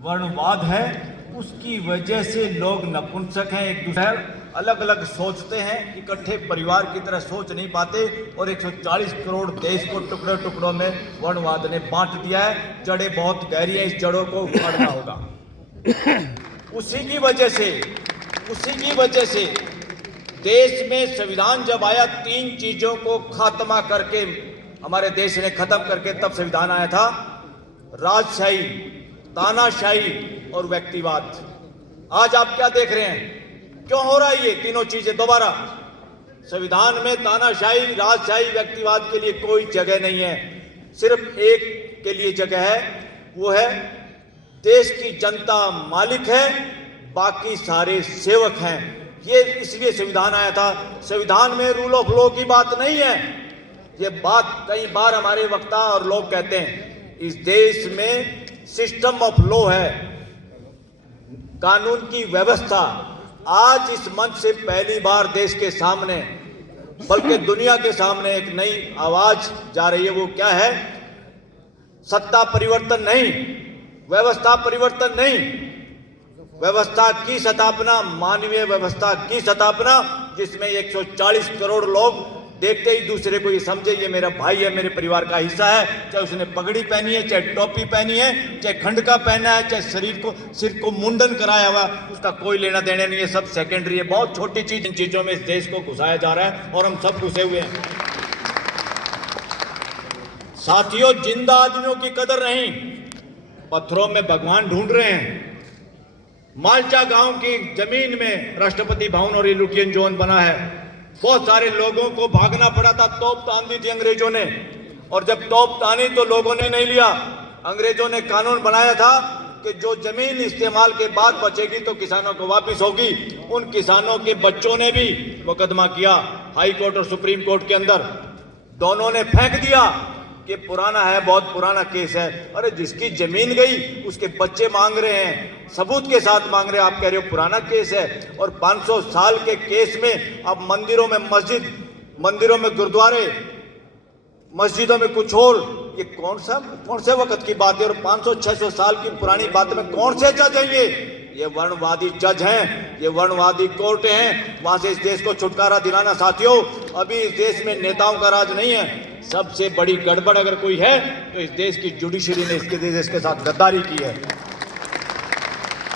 वर्णवाद है, उसकी वजह से लोग नपुंसक हैं, एक दूसरे अलग अलग सोचते हैं, इकट्ठे परिवार की तरह सोच नहीं पाते और 140 करोड़ देश को टुकड़ों टुकड़ों में वर्णवाद ने बांट दिया है। जड़ें बहुत गहरी हैं, इस जड़ों को उखाड़ना होगा। उसी की वजह से देश में संविधान जब आया, 3 चीजों को खात्मा करके हमारे देश ने खत्म करके तब संविधान आया था। राजशाही, तानाशाही और व्यक्तिवाद। आज आप क्या देख रहे हैं, क्यों हो रहा है ये तीनों चीजें दोबारा? संविधान में तानाशाही, राजशाही, व्यक्तिवाद के लिए कोई जगह नहीं है। सिर्फ एक के लिए जगह है, वो है देश की जनता मालिक है, बाकी सारे सेवक हैं। ये इसलिए संविधान आया था। संविधान में रूल ऑफ लॉ की बात नहीं है। ये बात कई बार हमारे वक्ता और लोग कहते हैं। इस देश में सिस्टम ऑफ लॉ है, कानून की व्यवस्था। आज इस मंच से पहली बार देश के सामने, बल्कि दुनिया के सामने एक नई आवाज जा रही है। वो क्या है? सत्ता परिवर्तन नहीं, व्यवस्था परिवर्तन नहीं, व्यवस्था की स्थापना, मानवीय व्यवस्था की स्थापना, जिसमें 140 करोड़ लोग देखते ही दूसरे को ये समझे ये मेरा भाई है, मेरे परिवार का हिस्सा है। चाहे उसने पगड़ी पहनी है, चाहे टोपी पहनी है, चाहे खंडका पहना है, चाहे सिर को मुंडन कराया हुआ, उसका कोई लेना देना नहीं है, सब सेकेंडरी है। बहुत छोटी चीज, इन चीजों में इस देश को घुसाया जा रहा है और हम सब घुसे हुए हैं। साथियों, जिंदा आदमियों की कदर नहीं, पत्थरों में भगवान ढूंढ रहे हैं। मालचा गांव की जमीन में राष्ट्रपति भवन और लुटियन जोन बना है। बहुत सारे लोगों को भागना पड़ा था, तोप तान दी थी अंग्रेजों ने, और जब तोप तानी तो लोगों ने नहीं लिया। अंग्रेजों ने कानून बनाया था कि जो जमीन इस्तेमाल के बाद बचेगी तो किसानों को वापस होगी। उन किसानों के बच्चों ने भी मुकदमा किया हाई कोर्ट और सुप्रीम कोर्ट के अंदर। दोनों ने फेंक दिया कि पुराना है, बहुत पुराना केस है। अरे जिसकी जमीन गई उसके बच्चे मांग रहे हैं, सबूत के साथ मांग रहे हैं, आप कह रहे हो पुराना केस है। और 500 साल के केस में अब मंदिरों में मस्जिद, मंदिरों में गुरुद्वारे, मस्जिदों में कुछ और, ये कौन से वक्त की बात है? और 500-600 साल की पुरानी बात में कौन से जज हैं ये वर्णवादी जज हैं, ये वर्णवादी कोर्ट हैं। वहां से इस देश को छुटकारा दिलाना। साथियों, अभी इस देश में नेताओं का राज नहीं है। सबसे बड़ी गड़बड़ अगर कोई है तो इस देश की जुडिशरी ने इसके साथ गद्दारी की है।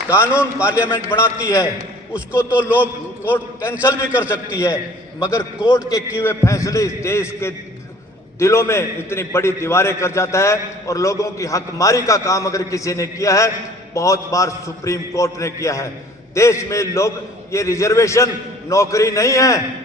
कानून पार्लियामेंट बनाती है, उसको तो लोग कोर्ट कैंसिल भी कर सकती है, मगर कोर्ट के किए हुए फैसले इस देश के दिलों में इतनी बड़ी दीवारें कर जाता है। और लोगों की हकमारी का काम अगर किसी ने किया है, बहुत बार सुप्रीम कोर्ट ने किया है। देश में लोग, ये रिजर्वेशन नौकरी नहीं है,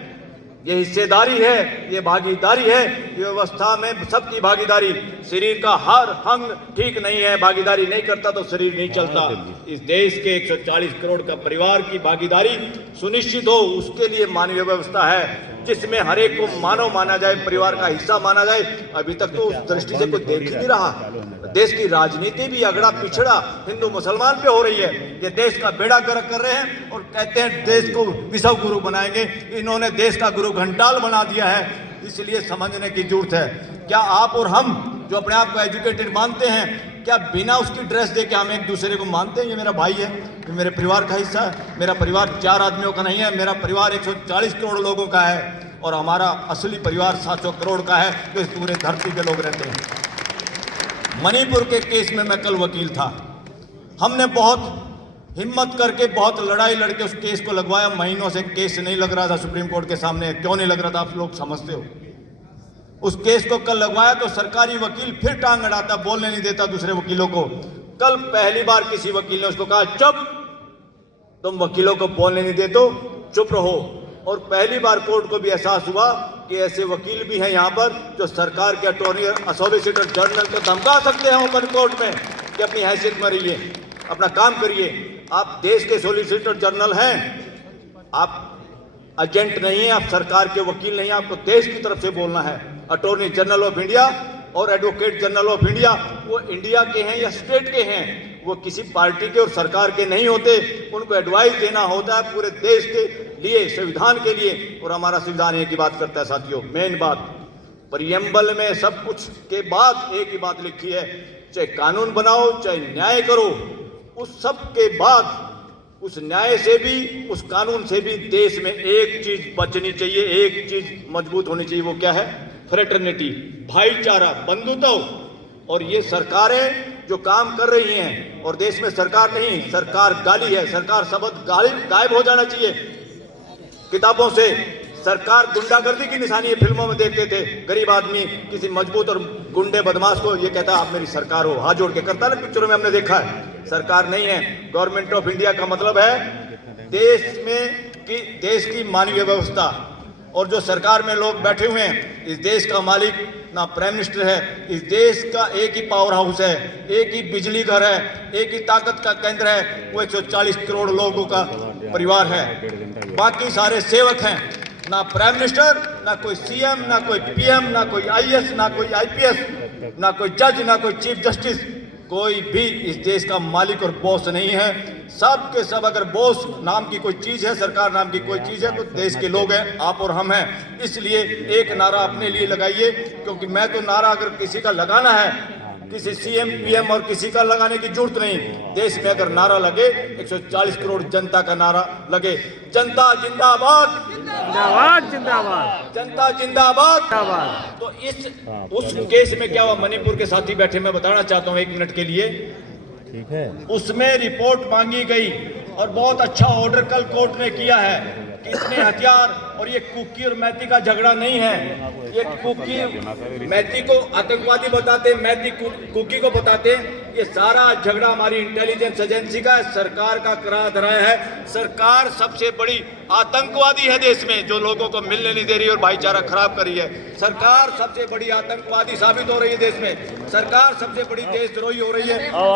ये हिस्सेदारी है, ये भागीदारी है। ये व्यवस्था में सबकी भागीदारी। शरीर का हर अंग ठीक नहीं है, भागीदारी नहीं करता तो शरीर नहीं चलता। इस देश के 140 करोड़ का परिवार की भागीदारी सुनिश्चित हो, उसके लिए मानवीय व्यवस्था है, जिसमें हर एक को मानव माना जाए, परिवार का हिस्सा माना जाए। अभी तक तो उस दृष्टि से कोई देख ही नहीं रहा। देश की राजनीति भी अगड़ा पिछड़ा हिंदू मुसलमान पे हो रही है। ये देश का बेड़ा गर्क कर रहे हैं और कहते हैं देश को विश्व गुरु बनाएंगे। इन्होंने देश का गुरु घंटाल बना दिया है। इसलिए समझने की जरूरत है, क्या आप और हम जो अपने आप को एजुकेटेड मानते हैं, क्या बिना उसकी ड्रेस दे के हम एक दूसरे को मानते हैं ये मेरा भाई है, ये मेरे परिवार का हिस्सा है? मेरा परिवार 4 आदमियों का नहीं है, मेरा परिवार 140 करोड़ लोगों का है। और हमारा असली परिवार 700 करोड़ का है, जो इस पूरे धरती पे लोग रहते हैं। मणिपुर के केस में मैं कल वकील था। हमने बहुत हिम्मत करके, बहुत लड़ाई लड़के उस केस को लगवाया। महीनों से केस नहीं लग रहा था सुप्रीम कोर्ट के सामने। क्यों नहीं लग रहा था आप लोग समझते हो? उस केस को कल लगवाया तो सरकारी वकील फिर टांग अड़ाता, बोलने नहीं देता दूसरे वकीलों को। कल पहली बार किसी वकील ने उसको कहा, चुप, तुम वकीलों को बोलने नहीं देते, चुप रहो। और पहली बार कोर्ट को भी एहसास हुआ कि ऐसे वकील भी हैं यहाँ पर जो सरकार के अटॉर्नी, सॉलिसिटर जनरल को धमका सकते हैं ओपन कोर्ट में कि अपनी हैसियत में रहिए, अपना काम करिए। आप देश के सॉलिसिटर जनरल हैं, आप एजेंट नहीं हैं, आप सरकार के वकील नहीं हैं, आपको देश की तरफ से बोलना है। अटॉर्नी जनरल ऑफ इंडिया और एडवोकेट जनरल ऑफ इंडिया, वो इंडिया के हैं या स्टेट के हैं, वो किसी पार्टी के और सरकार के नहीं होते। उनको एडवाइस देना होता है पूरे देश के लिए, संविधान के लिए। और हमारा संविधान एक ही बात करता है साथियों, मेन बात, प्रियम्बल में सब कुछ के बाद एक ही बात लिखी है, चाहे कानून बनाओ चाहे न्याय करो, उस सब के बाद उस न्याय से भी, उस कानून से भी देश में एक चीज बचनी चाहिए, एक चीज मजबूत होनी चाहिए। वो क्या है? फ्रेटर्निटी, भाईचारा, बंधुत्व। और ये सरकारें जो काम कर रही हैं, और देश में सरकार नहीं, सरकार गाली है, सरकार शब्द गायब हो जाना चाहिए किताबों से। सरकार गुंडागर्दी की निशानी है, फिल्मों में देखते थे गरीब आदमी किसी मजबूत और गुंडे बदमाश को ये कहता है आप मेरी सरकार हो, हाथ जोड़ के करता है ना, पिक्चरों में हमने देखा है। सरकार नहीं है। गवर्नमेंट ऑफ इंडिया का मतलब है देश की मानवीय व्यवस्था। और जो सरकार में लोग बैठे हुए हैं, इस देश का मालिक ना प्राइम मिनिस्टर है, इस देश का एक ही पावर हाउस है, एक ही बिजली घर है, एक ही ताकत का केंद्र है, वो 140 करोड़ लोगों का परिवार है। बाकी सारे सेवक हैं, ना प्राइम मिनिस्टर, ना कोई सीएम, ना कोई पीएम, ना कोई आईएएस, ना कोई आईपीएस, ना कोई जज, ना कोई चीफ जस्टिस। कोई भी इस देश का मालिक और बॉस नहीं है। सब के सब अगर बॉस नाम की कोई चीज है, सरकार नाम की कोई चीज है, तो देश के लोग हैं, आप और हम हैं। इसलिए एक नारा अपने लिए लगाइए, क्योंकि मैं तो नारा अगर किसी का लगाना है, किसी सीएम पीएम और किसी का लगाने की जरूरत नहीं। देश में अगर नारा लगे, 140 करोड़ जनता का नारा लगे, जनता जिंदाबाद, जिंदाबाद जिंदाबाद, जनता जिंदाबाद। जिंदाबाद। तो उस केस में क्या हुआ, मणिपुर के साथी बैठे, मैं बताना चाहता हूं 1 मिनट के लिए। ठीक है। उसमें रिपोर्ट मांगी गई और बहुत अच्छा ऑर्डर कल कोर्ट ने किया है कि इतने हथियार, और ये कुकी और मैती का झगड़ा नहीं है। ये कुकी मैती को आतंकवादी बताते, मैती कुकी को बताते। ये सारा झगड़ा हमारी इंटेलिजेंस एजेंसी का है, सरकार का करा धराया है। सरकार सबसे बड़ी आतंकवादी है देश में, जो लोगों को मिलने नहीं दे रही और भाईचारा खराब कर रही है। सरकार सबसे बड़ी आतंकवादी साबित हो रही है देश में। सरकार सबसे बड़ी देशद्रोही हो रही है।